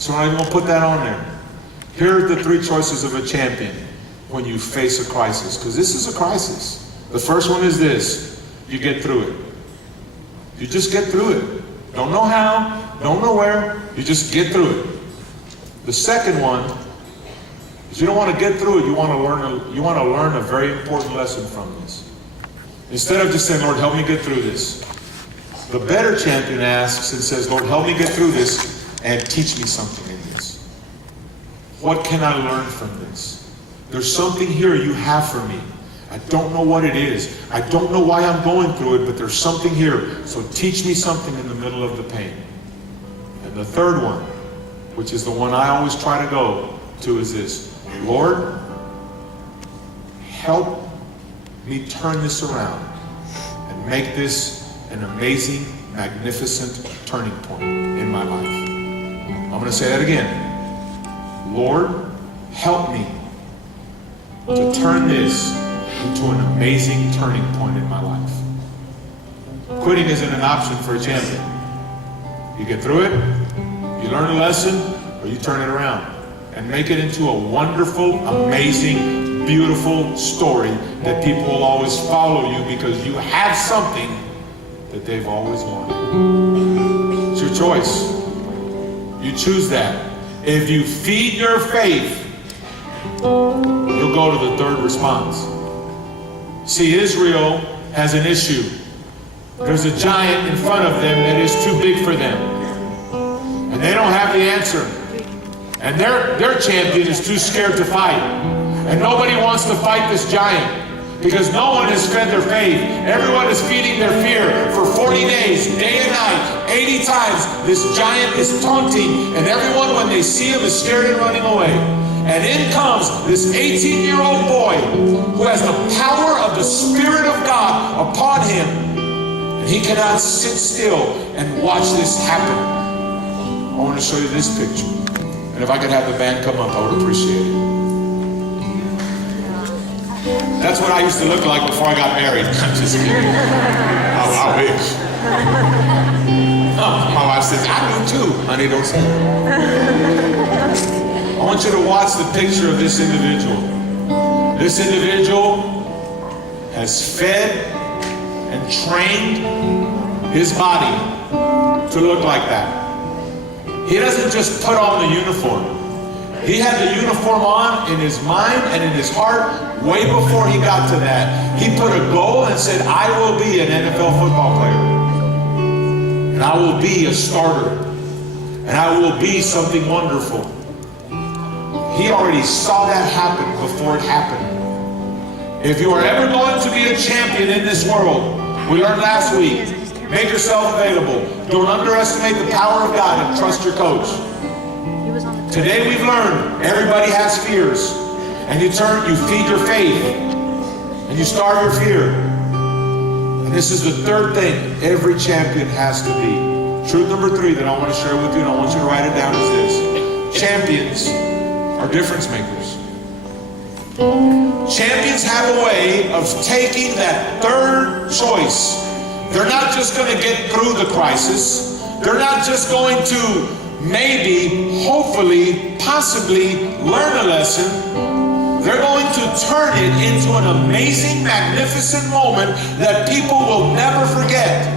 So I'm going to put that on there. Here are the 3 choices of a champion when you face a crisis, because this is a crisis. The first one is this: you get through it. You just get through it. Don't know how, don't know where, you just get through it. The second one is you don't want to get through it, you want to learn a very important lesson from this. Instead of just saying, Lord, help me get through this, the better champion asks and says, Lord, help me get through this and teach me something in this. What can I learn from this? There's something here you have for me. I don't know what it is. I don't know why I'm going through it, but there's something here. So teach me something in the middle of the pain. And the third one, which is the one I always try to go to, is this: Lord, help me turn this around and make this an amazing, magnificent turning point in my life. I'm going to say that again. Lord, help me to turn this into an amazing turning point in my life. Quitting isn't an option for a champion. You get through it, you learn a lesson, or you turn it around and make it into a wonderful, amazing, beautiful story that people will always follow you because you have something that they've always wanted. It's your choice. You choose that. If you feed your faith, you'll go to the third response. See, Israel has an issue. There's a giant in front of them that is too big for them. And they don't have the answer. And their champion is too scared to fight. And nobody wants to fight this giant because no one has fed their faith. Everyone is feeding their fear for 40 days, day and night, 80 times. This giant is taunting, and everyone, when they see him, is scared and running away. And in comes this 18-year-old boy who has the power of the Spirit of God upon him. And he cannot sit still and watch this happen. I want to show you this picture. And if I could have the band come up, I would appreciate it. That's what I used to look like before I got married. I'm just kidding. I wish. Oh, my wife says, I do too. Honey, don't say it. I want you to watch the picture of this individual. This individual has fed and trained his body to look like that. He doesn't just put on the uniform. He had the uniform on in his mind and in his heart way before he got to that. He put a goal and said, I will be an NFL football player. And I will be a starter. And I will be something wonderful. He already saw that happen before it happened. If you are ever going to be a champion in this world, we learned last week, make yourself available. Don't underestimate the power of God and trust your coach. Today we've learned everybody has fears. And you feed your faith. And you starve your fear. And this is the third thing every champion has to be. Truth number 3 that I want to share with you, and I want you to write it down, is this. Champions are difference makers. Champions have a way of taking that third choice. They're not just going to get through the crisis. They're not just going to maybe, hopefully, possibly learn a lesson. They're going to turn it into an amazing, magnificent moment that people will never forget.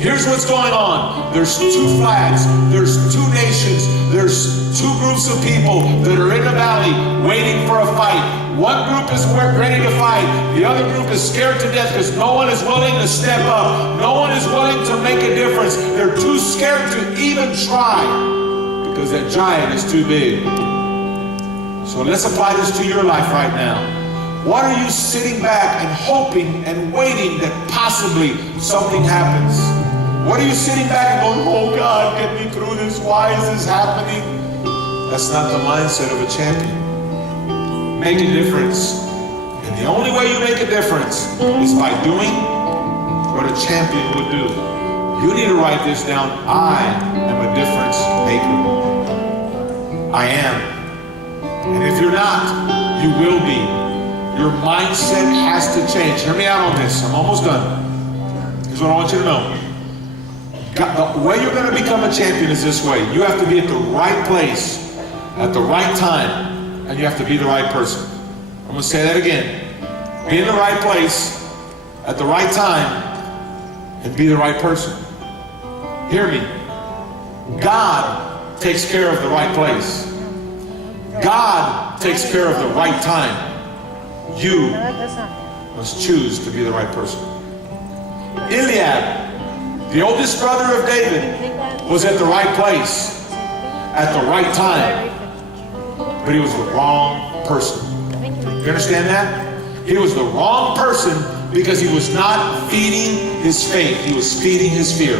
Here's what's going on. There's 2 flags. There's 2 nations. There's 2 groups of people that are in the valley waiting for a fight. One group is ready to fight. The other group is scared to death because no one is willing to step up. No one is willing to make a difference. They're too scared to even try because that giant is too big. So let's apply this to your life right now. Why are you sitting back and hoping and waiting that possibly something happens? What are you sitting back and going, oh God, get me through this. Why is this happening? That's not the mindset of a champion. Make a difference. And the only way you make a difference is by doing what a champion would do. You need to write this down. I am a difference maker. I am. And if you're not, you will be. Your mindset has to change. Hear me out on this. I'm almost done. Here's what I want you to know. The way you're going to become a champion is this way. You have to be at the right place, at the right time, and you have to be the right person. I'm going to say that again. Be in the right place, at the right time, and be the right person. Hear me. God takes care of the right place. God takes care of the right time. You must choose to be the right person. Eliab, the oldest brother of David, was at the right place at the right time, but he was the wrong person. You understand that? He was the wrong person because he was not feeding his faith. He was feeding his fear.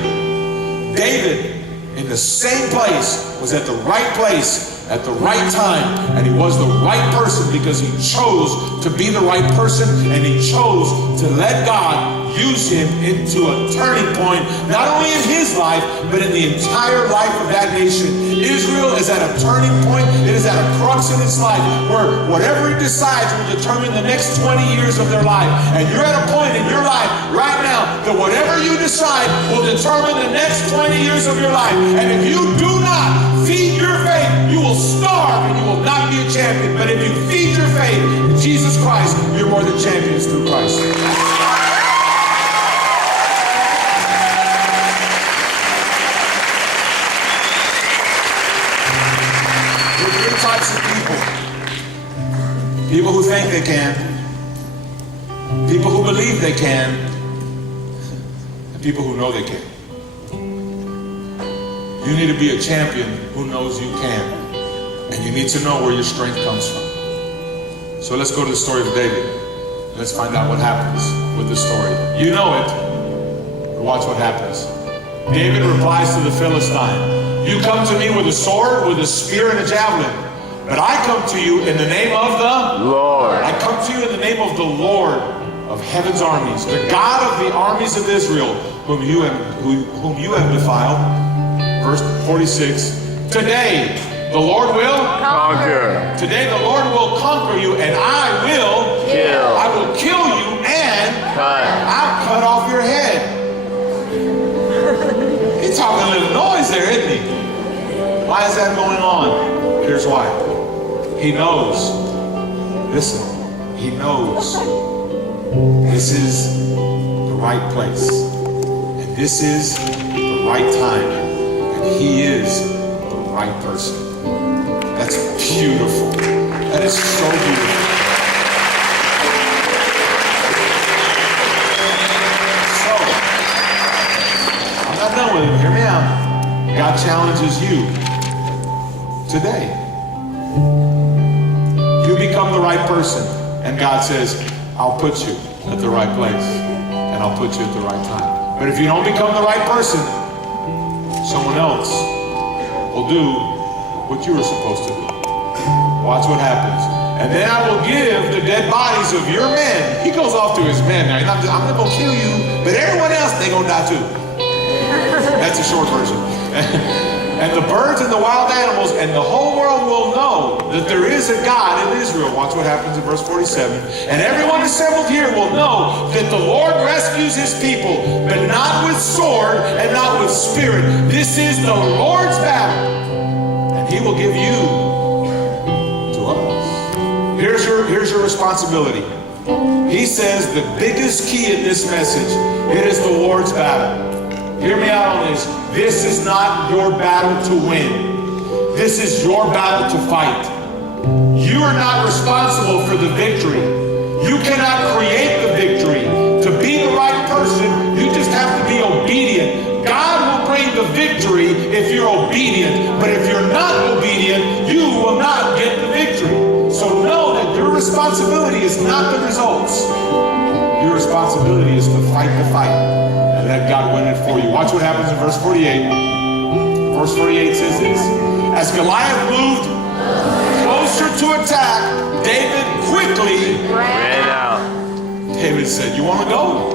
David, in the same place, was at the right place at the right time, and he was the right person because he chose to be the right person, and he chose to let God use him into a turning point, not only in his life, but in the entire life of that nation. Israel is at a turning point. It is at a crux in its life where whatever it decides will determine the next 20 years of their life. And you're at a point in your life right now that whatever you decide will determine the next 20 years of your life. And if you do not feed your faith, you will starve and you will not be a champion. But if you feed your faith in Jesus Christ, you're more than champions through Christ. There are three types of people. People who think they can, people who believe they can, and people who know they can. You need to be a champion who knows you can. And you need to know where your strength comes from. So let's go to the story of David. Let's find out what happens with the story. You know it. But watch what happens. David replies to the Philistine, "You come to me with a sword, with a spear, and a javelin. But I come to you in the name of the Lord. I come to you in the name of the Lord of heaven's armies, the God of the armies of Israel, whom you have defiled." Verse 46, today the Lord will conquer. Today the Lord will conquer you, and I will kill. I will kill you and I'll cut off your head. He's talking a little noise there, isn't he? Why is that going on? Here's why. He knows. Listen, he knows this is the right place. And this is the right time. He is the right person. That's beautiful. That is so beautiful. So, I'm not done with it. Hear me out. God challenges you today. You become the right person, and God says, I'll put you at the right place, and I'll put you at the right time. But if you don't become the right person, someone else will do what you were supposed to do. Watch what happens. And then I will give the dead bodies of your men. He goes off to his men. Now, I'm not going to kill you, but everyone else, they're going to die too. That's a short version. And the birds and the wild animals, and the whole world will know that there is a God in Israel. Watch what happens in verse 47. And everyone assembled here will know that the Lord rescues his people, but not with sword and not with spirit. This is the Lord's battle, and he will give you to us. Here's your responsibility. He says the biggest key in this message, it is the Lord's battle. Hear me out on this. This is not your battle to win. This is your battle to fight. You are not responsible for the victory. You cannot create the victory. To be the right person, you just have to be obedient. God will bring the victory if you're obedient. But if you're not obedient, you will not get the victory. So know that your responsibility is not the results. Your responsibility is to fight the fight and let God win it for you. Watch what happens in verse 48. Verse 48 says this. As Goliath moved closer to attack, David quickly ran out. David said, you want to go?